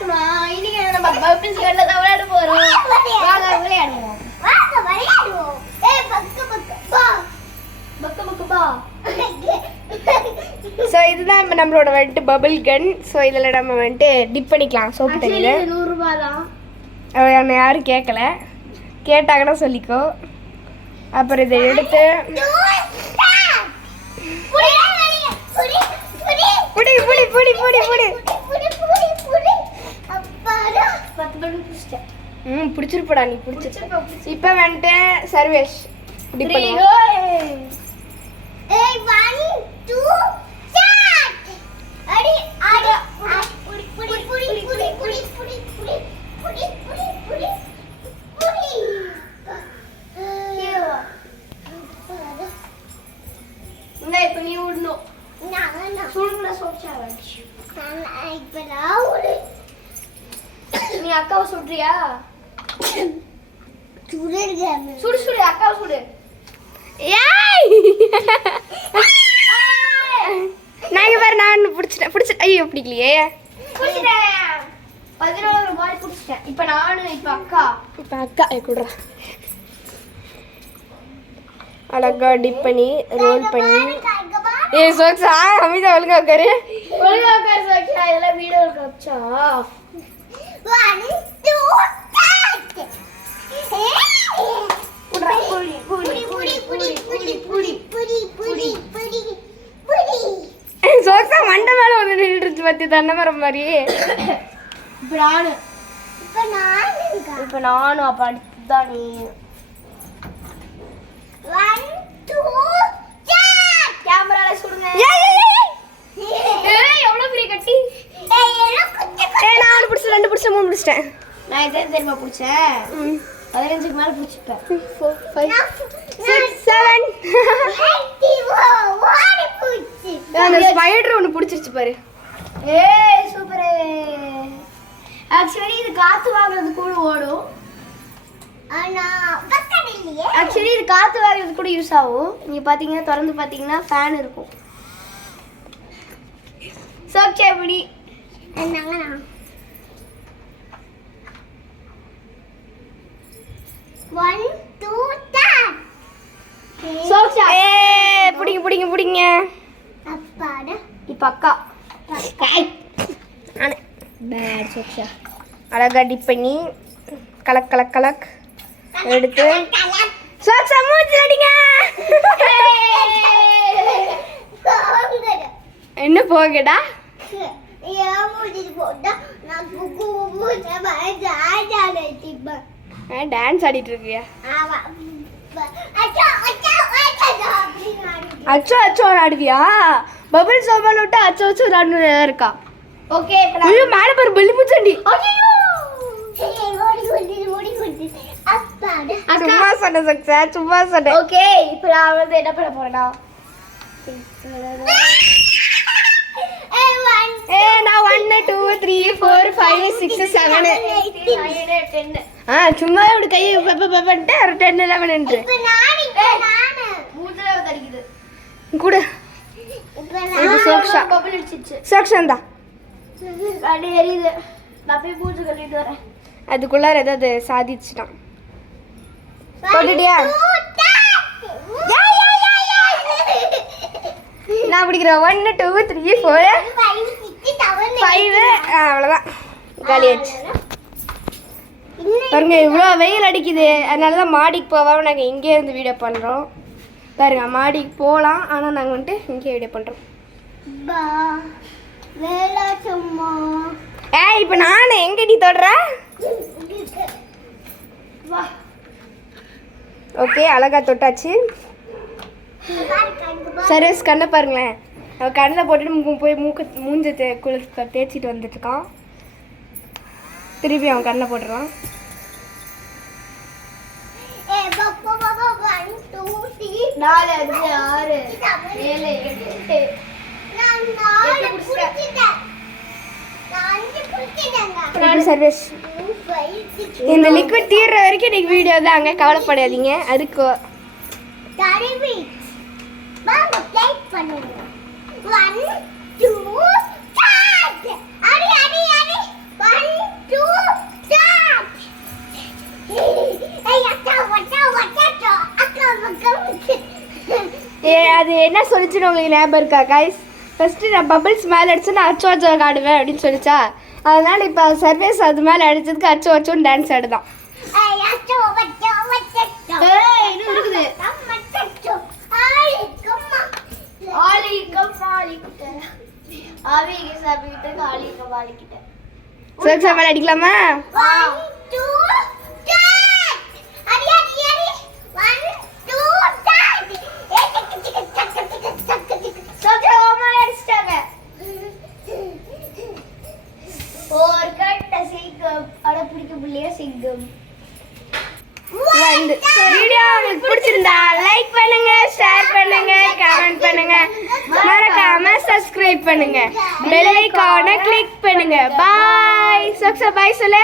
சும்மா இன்னைக்கு நம்ம பப்பிள்ஸ் கல்ல தான் விளையாட போறோம். வாங்க விளையாடுவோம். ஏய் பக்கு பா. பக்கு பக்கு பா. சோ இதுதான் நம்மளோட வந்துட்டு பபிள் கன். சோ இதுல நம்ம வந்துட்டு டிப் பண்ணிக்கலாம் சோப்பு தண்ணியில. 100 ரூபாய் தான். என்ன யாரும் கேட்கல, கேட்டாங்கன்னா சொல்லிக்கோ. அப்புறம் இதை எடுத்து புடி புடி புடி புடி புடி. பிடிச்சிருப்படா நீ பிடிச்சிருப்ப. இப்போ வந்துட்டு சர்வேஷ் டிப் பண்ணுவோம். ஏய் 1 2 ஸ்டார்ட். அடி அடி புடி புடி புடி புடி புடி புடி புடி புடி புடி புடி புடி. கேவா இந்த இப்ப நீ உடணும். நான் சுடுற சோப்சா வாடி. நான் இப்ப நான் உடு. நீ அக்காவை சுடுறியா? சுடுறேங்க. சுடு சுடு அக்காவை சுடு. ஏய் நான் பாரு நான் பிடிச்சிட்டேன். ஐயோ பிடிக்கலையே. பிடிச்சிட்டேன். 11 ரூபாய் பிடிச்சிட்டேன். இப்போ நானு இப்போ அக்கா கூட அழகா டிப் பண்ணி ரோல் பண்ணி. ஏய் சோக்ஸா அமிதா ஒழுங்கா உட்காரு. ஒழுங்கா உட்காரு சோக்ஸா. இதெல்லாம் வீடியோ காமிச்சா 1 2 ஸ்டார்ட். புடி புடி புடி புடி புடி புடி புடி புடி புடி புடி. சோக்ஸா மண்டை மேல வந்து நின்றுச்சு பத்தி தண்டை மரம் மாதிரி. இப்போ நானும் அப்ப அடுத்துதான் நீ. 1 2 ஸ்டார்ட். கேமரால சுடுங்க. ஏய் எவ்வளவு பெரிய கட்டி. ஏய் நான் பிடிச்ச 2 பிடிச்ச 3 பிடிச்சிட்டேன். நான் இதை தெரியுமா பிடிச்சேன். 15க்கு மேல பிடிச்சிட்டேன். 4 5 6 7 அந்த ஸ்பைடர் ஒன்னு பிடிச்சிருச்சு பாரு. ஏய் சூப்பர். ஆக்சுவலி இது காத்து வாங்குறது கூட ஓடும். ஆனா பக்கத்துல இல்லையே. ஆக்சுவலி இது காத்து வாங்குறது கூட யூஸ் ஆகும். நீங்க பாத்தீங்கன்னா திறந்து பாத்தீங்கன்னா ஃபேன் இருக்கும். சோக்சா எப்படி என்னங்கனா 1 2 ஸ்டார்ட். சோக்சா ஏய் புடிங்க புடிங்க புடிங்க. அப்பாடா இப்ப அக்கா அண்ணே பேட் சோக்சா. அழகா டிப் பண்ணி கலக் கலக் கலக் எடுத்து சோக்ஸா மூஞ்சில அடிங்க. என்ன போகடா? டான்ஸ் ஆடிட்டு இருக்கியா? அச்சோ அச்சோ ஆடுவியா? பபிள் சோபால் விட்டு அச்சோ அச்சோ ஆடுனதா இருக்கா? ஓகே இப்போ ஐயோ மேல பாரு பல்லி பூச்சண்டி. ஐயோ சும்மா சொன்ன சக்ஸா சும்மா சொன்ன. ஓகே இப்போ நான் வந்து என்ன பண்ண போறேன்னா நான் 1 2 3 4 5 6 7 10. சும்மா இப்படி கையை பெப்பன்ட்டு 10 11 என்று மூஞ்சில தடிக்குது கூட. இது சோக்ஷா. பபிள் அடிச்சிச்சு. சோக்ஷாந்தா அடி எரியுது. நான் போய் மூஞ்சி கழுவிட்டு வரேன். அதுக்குள்ளார ஏதாவது சாதிச்சுட்டான். போட்டுட்டியா? நான் பிடிக்கிறேன் 1 2 3 4 5 அவ்வளோதான் காலியாச்சு. பாருங்க இவ்வளோ வெயில் அடிக்குது. அதனால தான் மாடிக்கு போகாமல் நாங்கள் இங்கே இருந்து வீடியோ பண்ணுறோம். பாருங்க மாடிக்கு போகலாம், ஆனால் நாங்கள் வந்துட்டு இங்கே வீடியோ பண்ணுறோம். இப்போ நான் எங்கே நீ தொடுற? ஓகே அழகா தொட்டாச்சு. சர்வேஸ் கண்ணை பாருங்களேன். அவன் கண்ணில் போட்டுட்டு போய் மூஞ்ச தேய்ச்சிட்டு வந்துட்டுருக்கான். திருப்பி அவன் கண்ணில் போட்டுறான். நாலு அஞ்சு ஆறு ஏழு எட்டு சர்வேஸ் இந்த லிக்விட் தீர்ற வரைக்கும் இன்னைக்கு வீடியோ தாங்க, கவலைப்படாதீங்க. அதுக்கு அது என்ன சொல்லிச்சுன்னு உங்களுக்கு ஞாபகம் இருக்கா கைஸ்? ஃபஸ்ட்டு நான் பபிள்ஸ் மேலே அடிச்சு நான் அச்சோ அச்சோ ஆடுவேன் அப்படின்னு சொல்லிச்சா, அதனால் இப்போ சர்வேஸ் அது மேலே அடிச்சதுக்கு அச்சோ அச்சோன்னு டான்ஸ் ஆடுதான். இன்னும் இருக்குது. சர்வேஸ் மேலே அடிக்கலாமா? வீடியோ உங்களுக்கு பிடிச்சிருந்தா லைக் பண்ணுங்க, ஷேர் பண்ணுங்க, கமெண்ட் பண்ணுங்க, மறக்காம சப்ஸ்கிரைப் பண்ணுங்க, பெல் ஐகானை கிளிக் பண்ணுங்க. பாய். சக்ஸா பாய் சொல்லு.